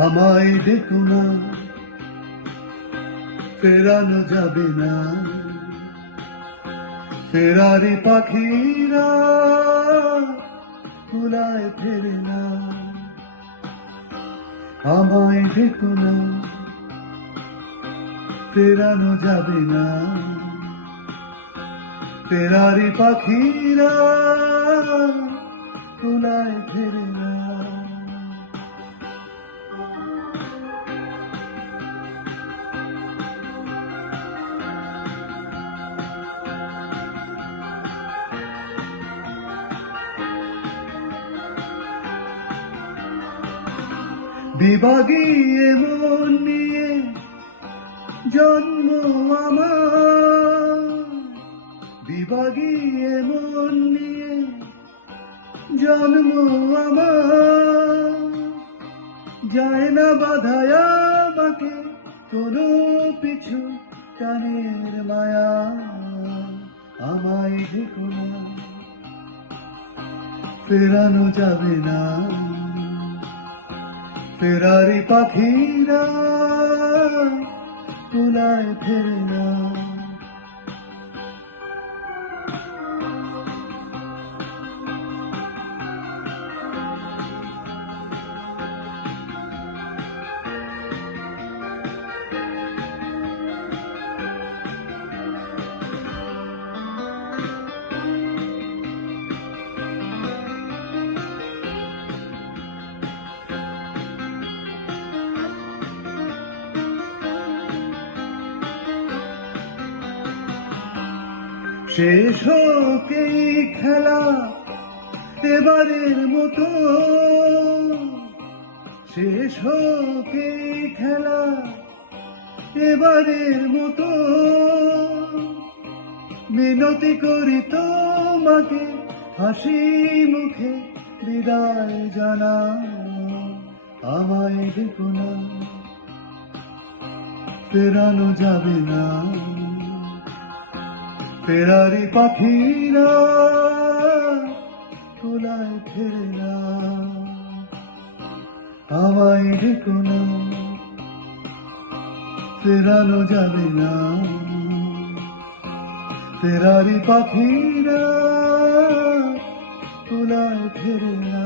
আমায় দেখো না, ফেরানো যাবে না। ফেরারি পাখিরা কুলায় ফেরে না। আমায় দেখো না, ফেরানো যাবে না। ফেরারি পাখিরা কুলায় ফেরে না। বিভাগী মন নিয়ে জন্ম আমার, বিভাগী মন নিয়ে জন্ম আমার। যায় না বাধায় আমাকে কোনো পিছু টানের মায়া। আমায় দেখো না, ফেরানো যাবে না। ফেরারি পাখিরা কুলায় ফেরে না। শেষ হোক এই খেলা এবারের মতো, শেষ হোক এই খেলা এবারের মতো। মিনতি করি তোমাকে হাসি মুখে বিদায় জানা। আমায় দেখো না, ফেরানো যাবে না। ফেরারি পাখিরা কুলায় ফেরে না। আমায় দেখো না, ফেরানো যাবে না। ফেরারি পাখিরা কুলায় ফেরে না।